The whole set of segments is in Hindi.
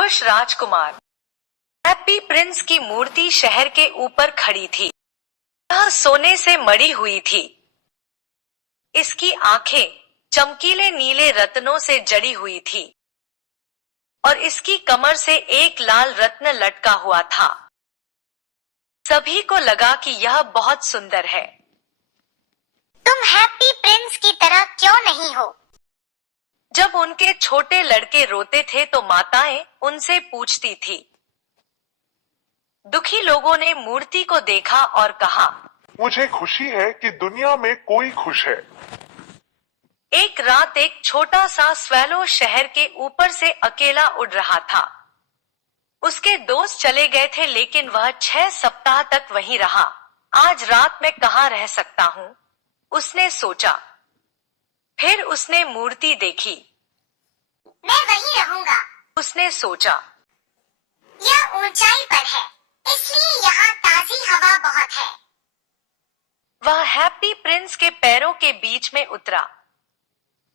खुश राजकुमार। हैप्पी प्रिंस की मूर्ति शहर के ऊपर खड़ी थी। यह सोने से मढ़ी हुई थी। इसकी आंखें चमकीले नीले रत्नों से जड़ी हुई थी और इसकी कमर से एक लाल रत्न लटका हुआ था। सभी को लगा कि यह बहुत सुंदर है। तुम हैप्पी प्रिंस की तरह क्यों नहीं हो? जब उनके छोटे लड़के रोते थे तो माताएं उनसे पूछती थी। दुखी लोगों ने मूर्ति को देखा और कहा, मुझे खुशी है कि दुनिया में कोई खुश है। एक रात एक छोटा सा स्वेलो शहर के ऊपर से अकेला उड़ रहा था। उसके दोस्त चले गए थे लेकिन वह 6 सप्ताह तक वहीं रहा। आज रात मैं कहाँ रह सकता हूँ, उसने सोचा। फिर उसने मूर्ति देखी। मैं वहीं रहूंगा, उसने सोचा। यह ऊंचाई पर है, इसलिए यहाँ ताजी हवा बहुत है। वह हैप्पी प्रिंस के पैरों के बीच में उतरा।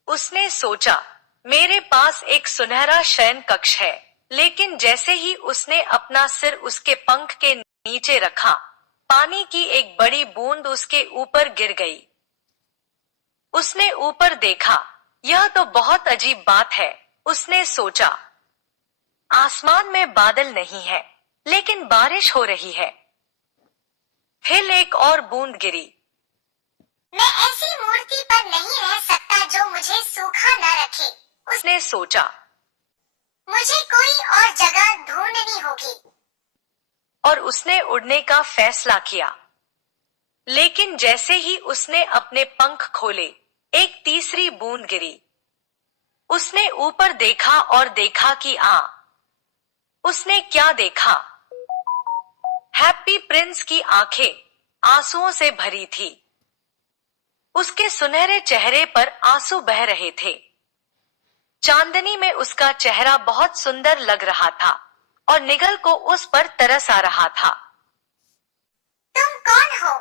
उसने सोचा, मेरे पास एक सुनहरा शयन कक्ष है। लेकिन जैसे ही उसने अपना सिर उसके पंख के नीचे रखा, पानी की एक बड़ी बूंद उसके ऊपर गिर गई। उसने ऊपर देखा। यह तो बहुत अजीब बात है, उसने सोचा। आसमान में बादल नहीं है, लेकिन बारिश हो रही है। फिर एक और बूंद गिरी। मैं ऐसी मूर्ति पर नहीं रह सकता जो मुझे सूखा न रखे, उसने सोचा। मुझे कोई और जगह ढूंढनी होगी। और उसने उड़ने का फैसला किया। लेकिन जैसे ही उसने अपने पंख खोले, एक तीसरी बूंद गिरी। उसने ऊपर देखा और देखा कि उसने क्या देखा? हैप्पी प्रिंस की आंखें आंसुओं से भरी थी। उसके सुनहरे चेहरे पर आंसू बह रहे थे। चांदनी में उसका चेहरा बहुत सुंदर लग रहा था और निगल को उस पर तरस आ रहा था। तुम कौन हो?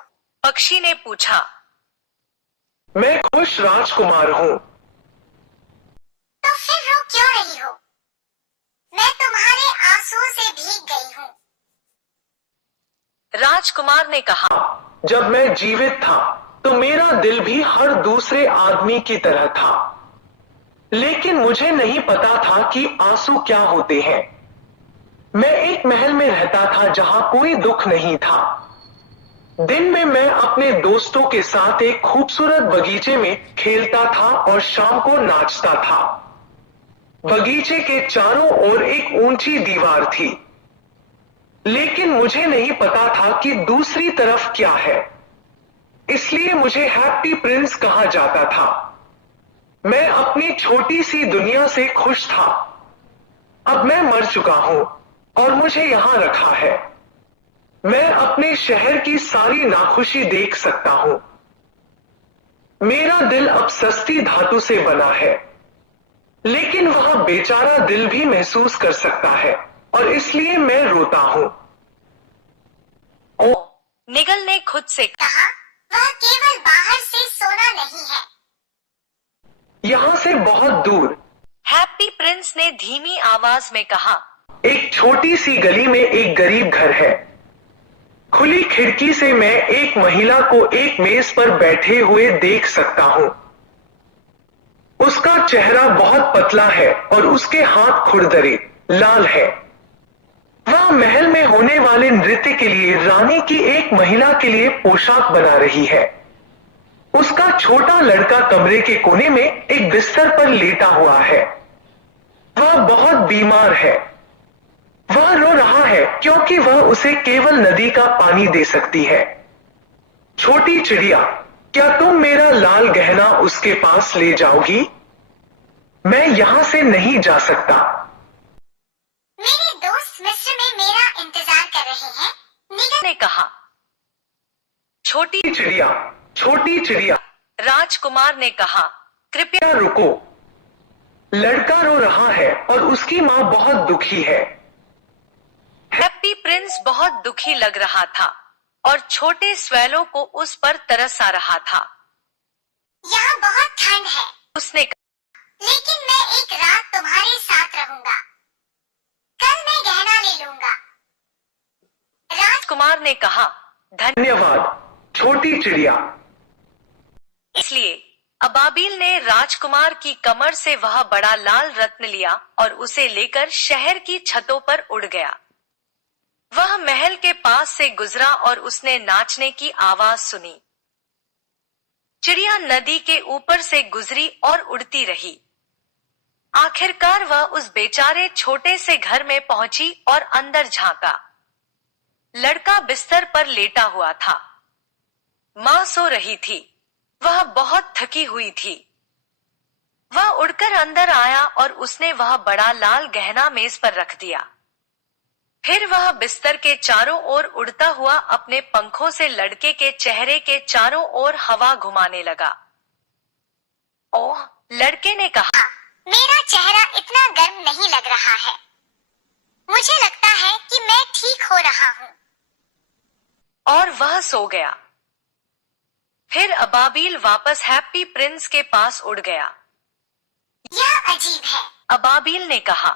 पक्षी ने पूछा। मैं खुश राजकुमार हूँ। तो फिर रो क्यों रही हो? मैं तुम्हारे आंसुओं से भीग गई हूँ। राजकुमार ने कहा, जब मैं जीवित था तो मेरा दिल भी हर दूसरे आदमी की तरह था, लेकिन मुझे नहीं पता था कि आंसू क्या होते हैं। मैं एक महल में रहता था जहां कोई दुख नहीं था। दिन में मैं अपने दोस्तों के साथ एक खूबसूरत बगीचे में खेलता था और शाम को नाचता था। बगीचे के चारों ओर एक ऊंची दीवार थी, लेकिन मुझे नहीं पता था कि दूसरी तरफ क्या है। इसलिए मुझे हैप्पी प्रिंस कहा जाता था। मैं अपनी छोटी सी दुनिया से खुश था। अब मैं मर चुका हूं और मुझे यहां रखा है। मैं अपने शहर की सारी नाखुशी देख सकता हूं। मेरा दिल अब सस्ती धातु से बना है, लेकिन वह बेचारा दिल भी महसूस कर सकता है और इसलिए मैं रोता हूं। निगल ने खुद से कहा, वह केवल बाहर से सोना नहीं है, यहां से बहुत दूर। हैप्पी प्रिंस ने धीमी आवाज में कहा। एक छोटी सी गली में एक गरीब घर है। खुली खिड़की से मैं एक महिला को एक मेज पर बैठे हुए देख सकता हूं। उसका चेहरा बहुत पतला है और उसके हाथ खुरदरे लाल है। वह महल में होने वाले नृत्य के लिए रानी की एक महिला के लिए पोशाक बना रही है। उसका छोटा लड़का कमरे के कोने में एक बिस्तर पर लेटा हुआ है। वह बहुत बीमार है। वह रो रहा है क्योंकि वह उसे केवल नदी का पानी दे सकती है। छोटी चिड़िया, क्या तुम मेरा लाल गहना उसके पास ले जाओगी? मैं यहां से नहीं जा सकता। मेरे दोस्त मिस्र में मेरा इंतजार कर रहे हैं, निगल ने कहा। छोटी छोटी चिड़िया, राजकुमार ने कहा, कृपया रुको। लड़का रो रहा है और उसकी माँ बहुत दुखी है। हैप्पी प्रिंस बहुत दुखी लग रहा था और छोटे स्वेलो को उस पर तरस आ रहा था। यहाँ बहुत ठंड है, उसने कहा, लेकिन मैं एक रात तुम्हारे साथ रहूंगा। राजकुमार ने कहा, धन्यवाद छोटी चिड़िया। इसलिए अबाबिल ने राजकुमार की कमर से वह बड़ा लाल रत्न लिया और उसे लेकर शहर की छतों पर उड़ गया। वह महल के पास से गुजरा और उसने नाचने की आवाज सुनी। चिड़िया नदी के ऊपर से गुजरी और उड़ती रही। आखिरकार वह उस बेचारे छोटे से घर में पहुंची और अंदर झांका। लड़का बिस्तर पर लेटा हुआ था। मां सो रही थी। वह बहुत थकी हुई थी। वह उड़कर अंदर आया और उसने वह बड़ा लाल गहना मेज पर रख दिया। फिर वह बिस्तर के चारों ओर उड़ता हुआ अपने पंखों से लड़के के चेहरे के चारों ओर हवा घुमाने लगा। ओह, लड़के ने कहा, मेरा चेहरा इतना गर्म नहीं लग रहा है। मुझे लगता है कि मैं ठीक हो रहा हूँ। और वह सो गया। फिर अबाबिल वापस हैप्पी प्रिंस के पास उड़ गया। यह अजीब है। अबाबिल ने कहा,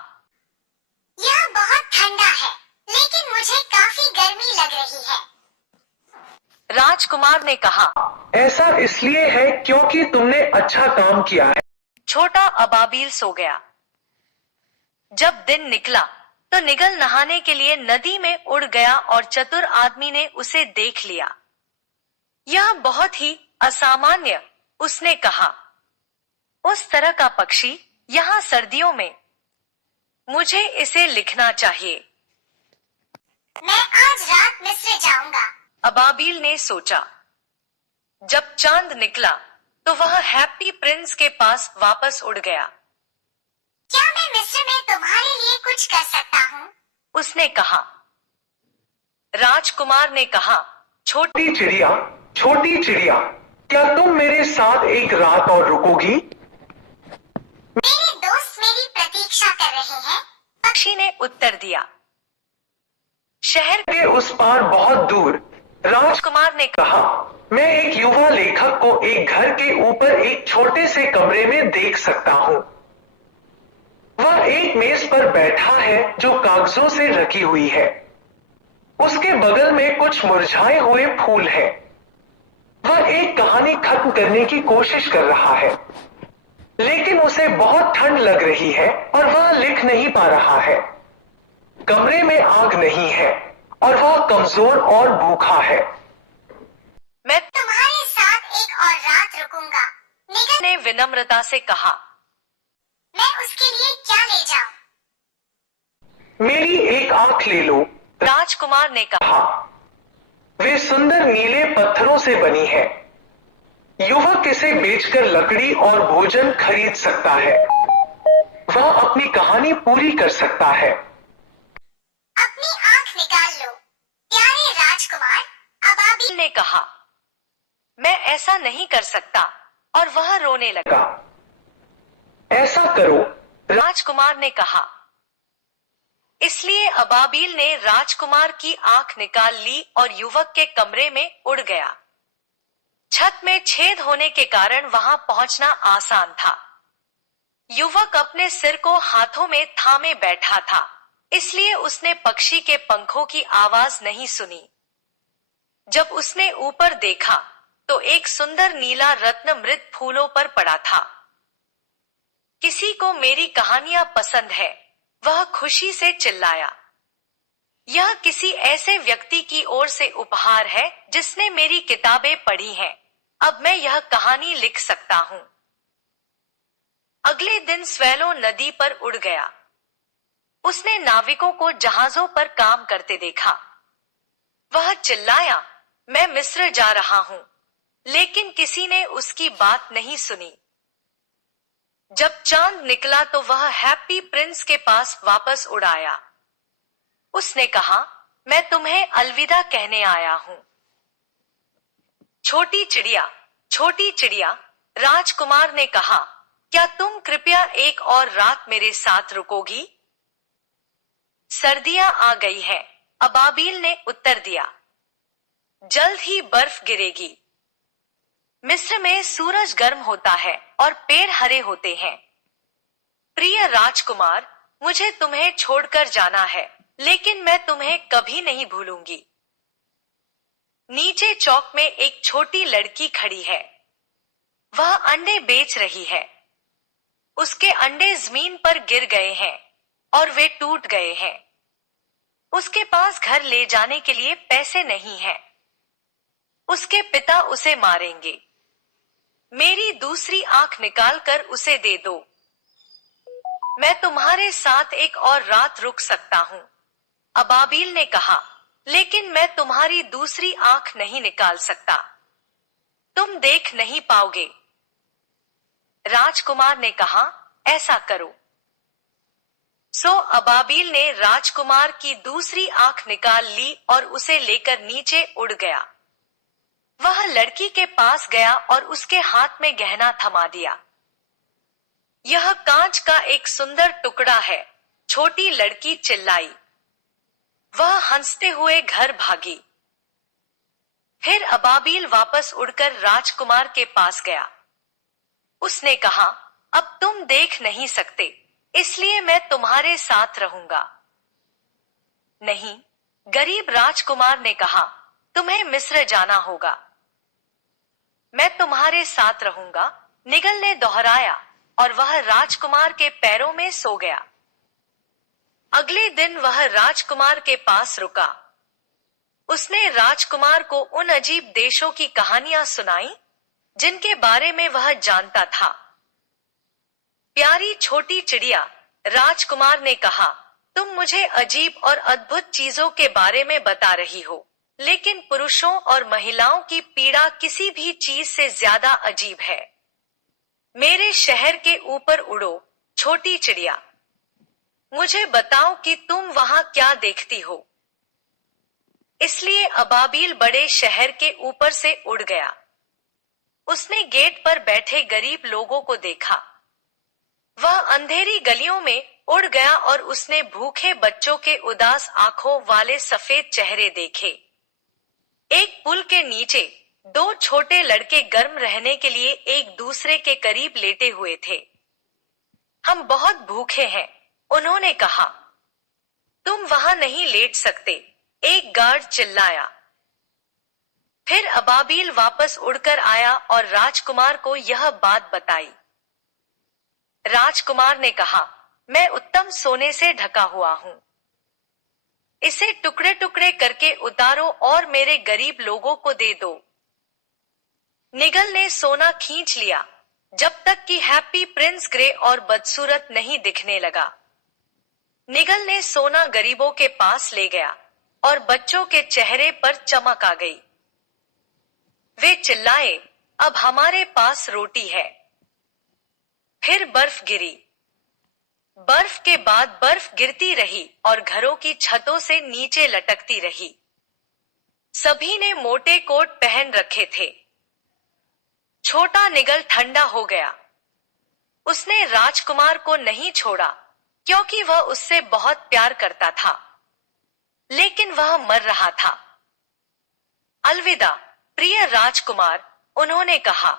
यह बहुत ठंडा है, लेकिन मुझे काफी गर्मी लग रही है। राजकुमार ने कहा, ऐसा इसलिए है क्योंकि तुमने अच्छा काम किया है। छोटा अबाबिल सो गया। जब दिन निकला तो निगल नहाने के लिए नदी में उड़ गया और चतुर आदमी ने उसे देख लिया। यह बहुत ही असामान्य, उसने कहा। उस तरह का पक्षी यहाँ सर्दियों में, मुझे इसे लिखना चाहिए। मैं आज रात मिस्र जाऊंगा। अबाबिल ने सोचा। जब चांद निकला तो वह हैप्पी प्रिंस के पास वापस उड़ गया। क्या मैं मिस्र में तुम्हारे लिए कुछ कर सकता हूँ? उसने कहा। राजकुमार ने कहा, छोटी चिड़िया, क्या तुम मेरे साथ एक रात और रुकोगी? मेरे दोस्त मेरी प्रतीक्षा कर रहे हैं। पक्षी ने उत्तर दिया। शहर के उस पार बहुत दूर, राजकुमार ने कहा, मैं एक युवा लेखक को एक घर के ऊपर एक छोटे से कमरे में देख सकता हूँ। वह एक मेज पर बैठा है जो कागजों से ढकी हुई है। उसके बगल में कुछ मुरझाए हुए फूल हैं। वह एक कहानी खत्म करने की कोशिश कर रहा है, लेकिन उसे बहुत ठंड लग रही है और वह लिख नहीं पा रहा है। कमरे में आग नहीं है और वह कमजोर और भूखा है। मैं तुम्हारे साथ एक और रात रुकूंगा। निगल ने विनम्रता से कहा। मैं उसके लिए क्या ले जाऊं? मेरी एक आंख ले लो, राजकुमार ने कहा। वे सुंदर नीले पत्थरों से बनी है। युवक इसे बेचकर लकड़ी और भोजन खरीद सकता है। वह अपनी कहानी पूरी कर सकता है। अपनी आंख निकाल लो, प्यारे राजकुमार। अबाबिल ने कहा, मैं ऐसा नहीं कर सकता, और वह रोने लगा। ऐसा करो, राजकुमार ने कहा। इसलिए अबाबिल ने राजकुमार की आंख निकाल ली और युवक के कमरे में उड़ गया। छत में छेद होने के कारण वहां पहुंचना आसान था। युवक अपने सिर को हाथों में थामे बैठा था, इसलिए उसने पक्षी के पंखों की आवाज नहीं सुनी। जब उसने ऊपर देखा तो एक सुंदर नीला रत्न मृत फूलों पर पड़ा था। किसी को मेरी कहानियां पसंद है, वह खुशी से चिल्लाया। यह किसी ऐसे व्यक्ति की ओर से उपहार है जिसने मेरी किताबें पढ़ी हैं। अब मैं यह कहानी लिख सकता हूँ। अगले दिन स्वैलो नदी पर उड़ गया। उसने नाविकों को जहाजों पर काम करते देखा। वह चिल्लाया, मैं मिस्र जा रहा हूँ, लेकिन किसी ने उसकी बात नहीं सुनी। जब चांद निकला तो वह हैप्पी प्रिंस के पास वापस उड़ आया। उसने कहा, मैं तुम्हें अलविदा कहने आया हूँ। छोटी चिड़िया, राजकुमार ने कहा, क्या तुम कृपया एक और रात मेरे साथ रुकोगी? सर्दियां आ गई हैं, अबाबिल ने उत्तर दिया। जल्द ही बर्फ गिरेगी। मिस्र में सूरज गर्म होता है और पेड़ हरे होते हैं। प्रिय राजकुमार, मुझे तुम्हें छोड़कर जाना है, लेकिन मैं तुम्हें कभी नहीं भूलूंगी। नीचे चौक में एक छोटी लड़की खड़ी है। वह अंडे बेच रही है। उसके अंडे जमीन पर गिर गए हैं और वे टूट गए हैं। उसके पास घर ले जाने के लिए पैसे नहीं हैं। उसके पिता उसे मारेंगे। मेरी दूसरी आंख निकालकर उसे दे दो। मैं तुम्हारे साथ एक और रात रुक सकता हूँ, अबाबील ने कहा, लेकिन मैं तुम्हारी दूसरी आंख नहीं निकाल सकता। तुम देख नहीं पाओगे। राजकुमार ने कहा, ऐसा करो। सो अबाबील ने राजकुमार की दूसरी आंख निकाल ली और उसे लेकर नीचे उड़ गया। वह लड़की के पास गया और उसके हाथ में गहना थमा दिया। यह कांच का एक सुंदर टुकड़ा है, छोटी लड़की चिल्लाई। वह हंसते हुए घर भागी। फिर अबाबील वापस उड़कर राजकुमार के पास गया। उसने कहा, अब तुम देख नहीं सकते, इसलिए मैं तुम्हारे साथ रहूंगा। नहीं, गरीब राजकुमार ने कहा, तुम्हें मिस्र जाना होगा। मैं तुम्हारे साथ रहूंगा, निगल ने दोहराया और वह राजकुमार के पैरों में सो गया। अगले दिन वह राजकुमार के पास रुका। उसने राजकुमार को उन अजीब देशों की कहानियां सुनाई जिनके बारे में वह जानता था। प्यारी छोटी चिड़िया, राजकुमार ने कहा, तुम मुझे अजीब और अद्भुत चीजों के बारे में बता रही हो, लेकिन पुरुषों और महिलाओं की पीड़ा किसी भी चीज से ज्यादा अजीब है। मेरे शहर के ऊपर उड़ो, छोटी चिड़िया। मुझे बताओ कि तुम वहां क्या देखती हो। इसलिए अबाबील बड़े शहर के ऊपर से उड़ गया। उसने गेट पर बैठे गरीब लोगों को देखा। वह अंधेरी गलियों में उड़ गया और उसने भूखे बच्चों के उदास आंखों वाले सफेद चेहरे देखे। एक पुल के नीचे दो छोटे लड़के गर्म रहने के लिए एक दूसरे के करीब लेटे हुए थे। हम बहुत भूखे हैं, उन्होंने कहा। तुम वहां नहीं लेट सकते, एक गार्ड चिल्लाया। फिर अबाबील वापस उड़कर आया और राजकुमार को यह बात बताई। राजकुमार ने कहा, मैं उत्तम सोने से ढका हुआ हूं। इसे टुकड़े टुकड़े करके उतारो और मेरे गरीब लोगों को दे दो। निगल ने सोना खींच लिया जब तक कि हैप्पी प्रिंस ग्रे और बदसूरत नहीं दिखने लगा। निगल ने सोना गरीबों के पास ले गया और बच्चों के चेहरे पर चमक आ गई। वे चिल्लाए, अब हमारे पास रोटी है। फिर बर्फ गिरी। बर्फ के बाद बर्फ गिरती रही और घरों की छतों से नीचे लटकती रही। सभी ने मोटे कोट पहन रखे थे। छोटा निगल ठंडा हो गया। उसने राजकुमार को नहीं छोड़ा क्योंकि वह उससे बहुत प्यार करता था, लेकिन वह मर रहा था। अलविदा प्रिय राजकुमार, उन्होंने कहा।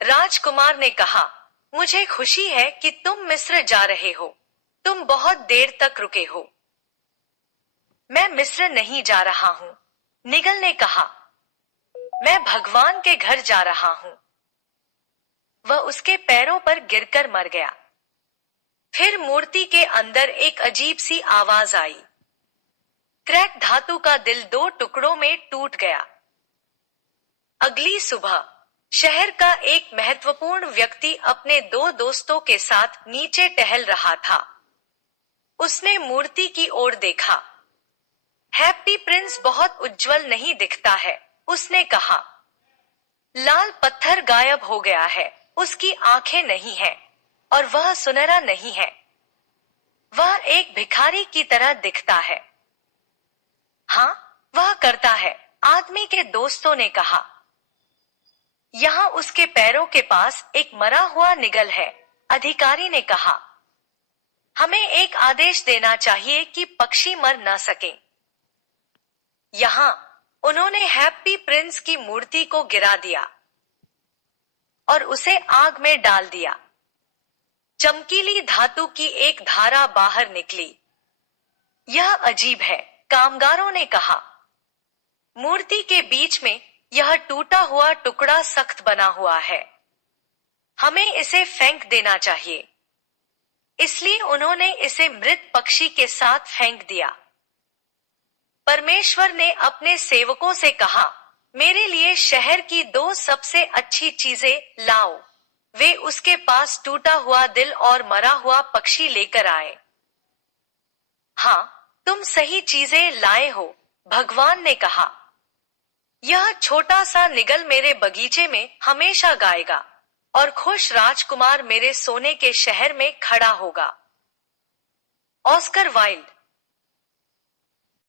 राजकुमार ने कहा, मुझे खुशी है कि तुम मिस्र जा रहे हो। तुम बहुत देर तक रुके हो। मैं मिस्र नहीं जा रहा हूं, निगल ने कहा। मैं भगवान के घर जा रहा हूं। वह उसके पैरों पर गिरकर मर गया। फिर मूर्ति के अंदर एक अजीब सी आवाज आई। क्रैक धातु का दिल दो टुकड़ों में टूट गया। अगली सुबह शहर का एक महत्वपूर्ण व्यक्ति अपने दो दोस्तों के साथ नीचे टहल रहा था। उसने मूर्ति की ओर देखा। हैप्पी प्रिंस बहुत उज्जवल नहीं दिखता है, उसने कहा। लाल पत्थर गायब हो गया है, उसकी आंखें नहीं हैं और वह सुनहरा नहीं है। वह एक भिखारी की तरह दिखता है। हाँ, वह करता है, आदमी के दोस्तों ने कहा। यहाँ उसके पैरों के पास एक मरा हुआ निगल है, अधिकारी ने कहा। हमें एक आदेश देना चाहिए कि पक्षी मर न सके। यहाँ उन्होंने हैप्पी प्रिंस की मूर्ति को गिरा दिया और उसे आग में डाल दिया। चमकीली धातु की एक धारा बाहर निकली। यह अजीब है, कामगारों ने कहा। मूर्ति के बीच में यह टूटा हुआ टुकड़ा सख्त बना हुआ है। हमें इसे फेंक देना चाहिए। इसलिए उन्होंने इसे मृत पक्षी के साथ फेंक दिया। परमेश्वर ने अपने सेवकों से कहा, मेरे लिए शहर की 2 सबसे अच्छी चीजें लाओ। वे उसके पास टूटा हुआ दिल और मरा हुआ पक्षी लेकर आए। हाँ, तुम सही चीजें लाए हो, भगवान ने कहा। यह छोटा सा निगल मेरे बगीचे में हमेशा गाएगा और खुश राजकुमार मेरे सोने के शहर में खड़ा होगा। Oscar Wilde.